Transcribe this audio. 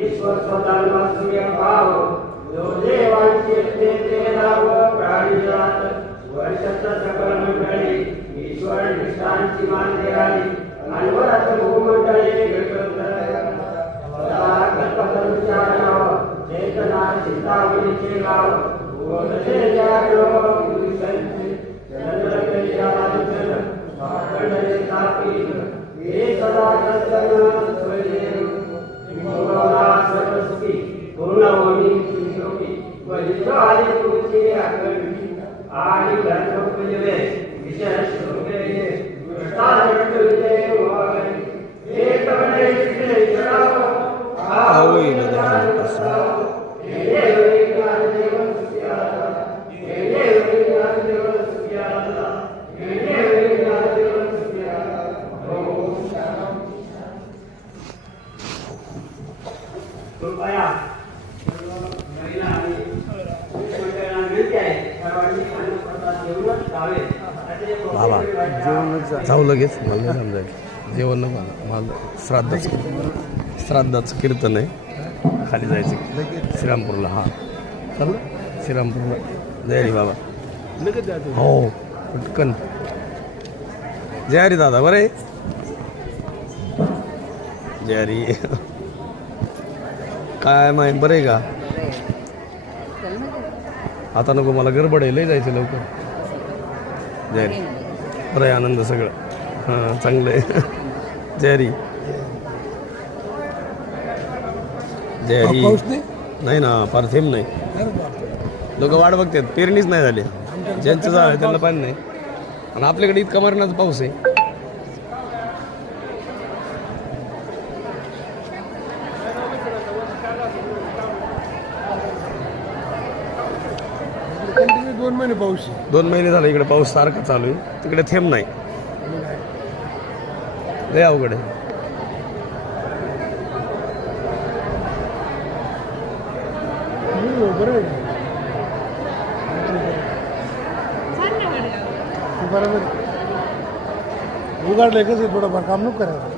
ईश्वर स्वधर्म सूर्य भाव जो देवांचे ते राव प्राणीजात वर्षाचा सकल मंडळी ईश्वर निष्ठांची मानते आली अनवरत भूमंडळी चेतना चिंतामणीचे गाव बोलते जागो गुरुसंची चंद्रकेशादिचन स्वाखंडले तापी हे सदा सत्संग स्वयं सरस्वती पूर्णवणी योगी वैशाली तुझी आकर्षी आणि गणपतीवे विशेष रूपे कृष्णाजटुले होय एक गणेशे श्राव आवई बाबा जाऊ लगेच मला नाही समजायचं जेवण नको मला श्राद्धाचं कीर्तन आहे खाली जायचं श्रीरामपूरला हां चाललं श्रीरामपूरला जय हरी बाबा हो पटकन जय हरी दादा बरं आहे जय हरी काय माहीत बरं आहे का आता नको मला गडबड आहे लय जायचं लवकर जय हरी बरं आहे आनंद सगळं हां चांगलं आहे जय हरी जय हरी नाही ना फार थेंब नाही लोक वाट बघतात पेरणीच नाही झाली ज्यांचं जावं त्यांना पाणी नाही आणि आपल्याकडे इतका मरणाचा पाऊस आहे दोन महिने झाले इकडे पाऊस सारखा चालू आहे तिकडे थेंब नाही लय अवघड आहे बरोबर उघडलंय कसं थोडंफार काम नको करायचं